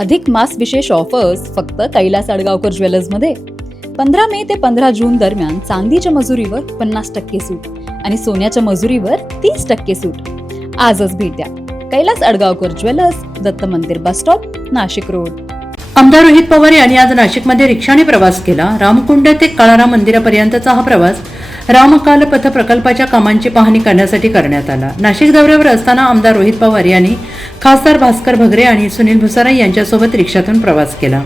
अधिक मास विशेष ऑफर्स फक्त कैलास अडगावकर ज्वेलर्समध्ये. 15 मे ते 15 जून दरम्यान चांदीच्या मजुरीवर 50% सूट आणि सोन्याच्या मजुरीवर 30% सूट. आजच भेट द्या कैलास अडगावकर ज्वेलर्स, दत्त मंदिर बस स्टॉप, नाशिक रोड. आमदार रोहित पवार यांनी आज नाशिकमध्ये रिक्षाने प्रवास केला. रामकुंड ते काळाराम मंदिरापर्यंतचा हा प्रवास रामकाल पथ प्रकल्पाच्या कामांची पाहणी करण्यासाठी करण्यात आला. नाशिक दौऱ्यावर असताना आमदार रोहित पवार यांनी खासदार भास्कर भगरे आणि सुनील भुसारा यांच्यासोबत रिक्षातून प्रवास केला.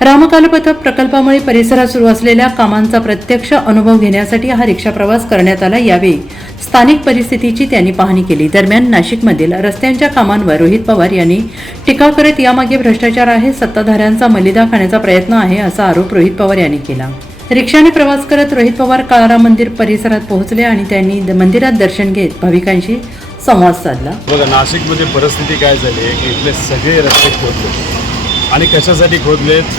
रामकाल पथ प्रकल्पामुळे परिसरात सुरू असलेल्या कामांचा प्रत्यक्ष अनुभव घेण्यासाठी हा रिक्षा प्रवास करण्यात आला. यावेळी स्थानिक परिस्थितीची त्यांनी पाहणी केली. दरम्यान नाशिकमधील रस्त्यांच्या कामांवर रोहित पवार यांनी टीका करत यामागे भ्रष्टाचार आहे, सत्ताधाऱ्यांचा मलिदा खाण्याचा प्रयत्न आहे असा आरोप रोहित पवार यांनी केला. रिक्षाने प्रवास करत रोहित पवार काळाराम मंदिर परिसरात पोहोचले आणि त्यांनी मंदिरात दर्शन घेत भाविकांशी संवाद साधला. बघा, नाशिकमध्ये परिस्थिती काय झाली आहे की इथले सगळे रस्ते खोदले आणि कशासाठी खोदलेत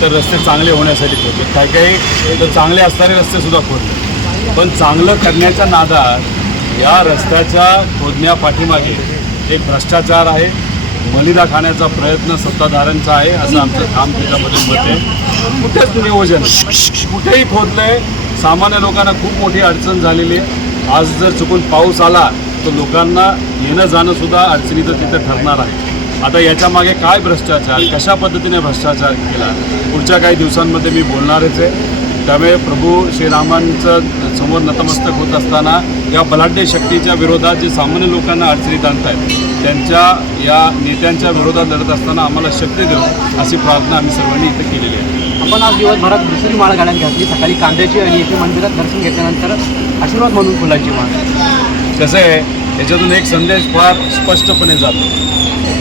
तर रस्ते चांगले होण्यासाठी खोदले. काही काही तर चांगले असणारे रस्ते सुद्धा खोदले, पण चांगलं करण्याच्या नादात या रस्त्याच्या खोदण्या पाठीमागे एक भ्रष्टाचार आहे, मलिदा खाण्याचा प्रयत्न सत्ताधाऱ्यांचा आहे असं आमचं ठाम त्याच्यामध्ये मत आहे. कुठेच नियोजन, कुठेही खोदलंय. सामान्य लोकांना खूप मोठी अडचण झालेली आहे. आज जर चुकून पाऊस आला तर लोकांना येणं जाणं सुद्धा अडचणीचं तिथं ठरणार आहे. आता याच्या मागे काय भ्रष्टाचार, कशा पद्धतीने भ्रष्टाचार केला पुढच्या काही दिवसांमध्ये मी बोलणारच आहे. त्यामुळे प्रभू श्रीरामांचं समोर नतमस्तक होत असताना या बलाढ्य शक्तीच्या विरोधात जे सामान्य लोकांना अडचणीत आणत आहेत त्यांच्या या नेत्यांच्या विरोधात लढत असताना आम्हाला शक्ती देऊ अशी प्रार्थना आम्ही सर्वांनी इथं केलेली आहे. आपण आज दिवसभरात दुसरी माळ घालून घातली. सकाळी कांद्याची आणि येथे मंदिरात दर्शन घेतल्यानंतर आशीर्वाद म्हणून फुलाची माळ. कसं आहे, याच्यातून एक संदेश फार स्पष्टपणे जातो.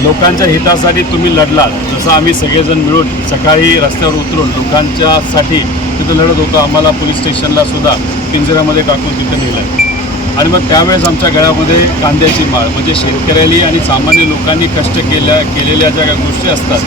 लोकांच्या हितासाठी तुम्ही लढलात, जसं आम्ही सगळेजण मिळून सकाळी रस्त्यावर उतरून लोकांच्यासाठी तिथं लढत होतो. आम्हाला पोलीस स्टेशनला सुद्धा पिंजऱ्यामध्ये टाकून तिथं नेलं आहे आणि मग त्यावेळेस आमच्या गळ्यामध्ये कांद्याची माळ म्हणजे शेतकऱ्यांनी आणि सामान्य लोकांनी कष्ट केलेल्या ज्या काही गोष्टी असतात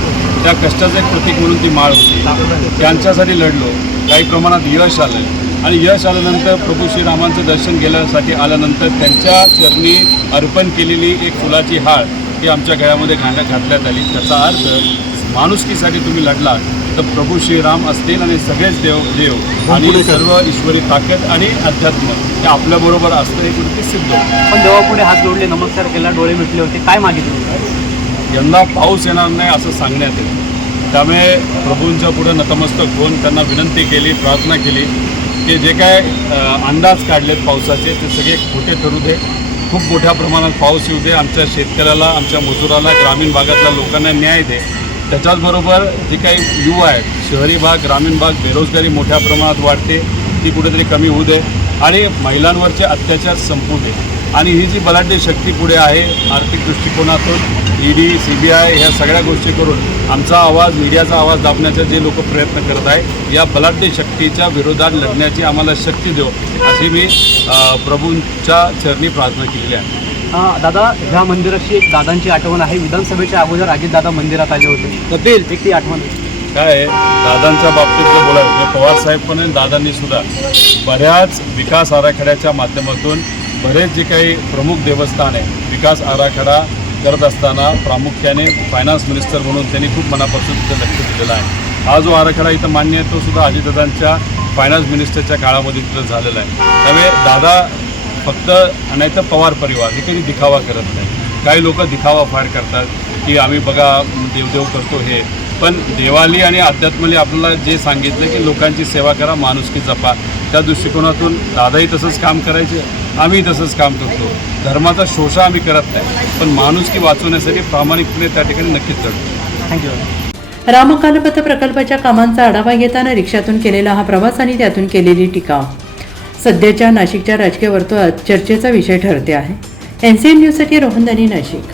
त्या कष्टाचं एक प्रतीक म्हणून ती माळ होती. त्यांच्यासाठी लढलो. काही प्रमाणात यश आलं आणि यश आल्यानंतर प्रभू श्रीरामांचं दर्शन घेण्यासाठी आल्यानंतर त्यांच्या चरणी अर्पण केलेली एक फुलाची हाळ ही आमच्या गळ्यामध्ये घातल्यात आली. त्याचा अर्थ माणुसकीसाठी तुम्ही लढला तर प्रभू श्रीराम असतील आणि सगळेच देव आणि सर्व ईश्वरी ताकद आणि अध्यात्म हे आपल्याबरोबर असतं हे कुठे सिद्ध होतं. पण देवापुढे हात जोडले, नमस्कार केला, डोळे मिटले होते. काय मागितलं? यंदा पाऊस येणार नाही असं सांगण्यात येतं. त्यामुळे प्रभूंच्या पुढे नतमस्तक होऊन त्यांना विनंती केली, प्रार्थना केली की जे काय अंदाज काढलेत पावसाचे ते सगळे खोटे ठरू दे. खूप मोठ्या प्रमाणात पाऊस येऊ दे. आमच्या शेतकऱ्याला, आमच्या मजुराला, ग्रामीण भागातल्या लोकांना न्याय दे. त्याच्याचबरोबर जे काही युवा आहेत, शहरी भाग, ग्रामीण भाग, बेरोजगारी मोठ्या प्रमाणात वाढते ती कुठेतरी कमी होऊ दे आणि महिलांवरचे अत्याचार संपू दे. आणि ही जी बलाढ्य शक्ती पुढे आहे आर्थिक दृष्टिकोनातून ईडी, CBI ह्या सगळ्या गोष्टी करून आमचा आवाज, मीडियाचा आवाज दाबण्याचा जे लोक प्रयत्न करत आहेत या बलाढ्य शक्तीच्या विरोधात लढण्याची आम्हाला शक्ती देऊ अशी मी प्रभूंच्या चरणी प्रार्थना केलेली आहे. दादा, ह्या मंदिराची एक दादांची आठवण आहे. विधानसभेच्या अगोदर अजितदादा मंदिरात आले होते. कपिल, एक ती आठवण काय आहे, दादांच्या बाबतीत जर बोलायचं पवार साहेब पण आणि दादांनी सुद्धा बऱ्याच विकास आराखड्याच्या माध्यमातून बरेच जे काही प्रमुख देवस्थान आहे विकास आराखडा करत असताना प्रामुख्याने फायनान्स मिनिस्टर म्हणून त्यांनी खूप मनापासून तिथं लक्ष दिलेलं आहे. हा जो आराखडा इथं मान्य आहे तो सुद्धा अजितदादांच्या फायनान्स मिनिस्टरच्या काळामध्ये तिथं झालेला आहे. त्यामुळे दादा फक्त नाही तर पवार परिवार हे कधी दिखावा करत नाही. काही लोक दिखावा फार करतात की आम्ही बघा देवदेव करतो हे, पण देवाली आणि अध्यात्माली आपल्याला जे सांगितलं की लोकांची सेवा करा, माणुसकी जपा, त्या दृष्टिकोनातून दादाही तसंच काम करायचे, आम्ही तसंच काम करतो. धर्माचा शोषा आम्ही करत नाही, पण माणुसकी वाचवण्यासाठी प्रामाणिकपणे त्या ठिकाणी नक्कीच लढतो. थँक्यू. रामकालपथ प्रकल्पाच्या कामांचा आढावा घेताना रिक्षातून केलेला हा प्रवास आणि त्यातून केलेली टीका सध्याच्या नाशिकच्या राजकीय वर्तुळात चर्चेचा विषय ठरते आहे. NCN न्यूजसाठी रोहन दानी, नाशिक.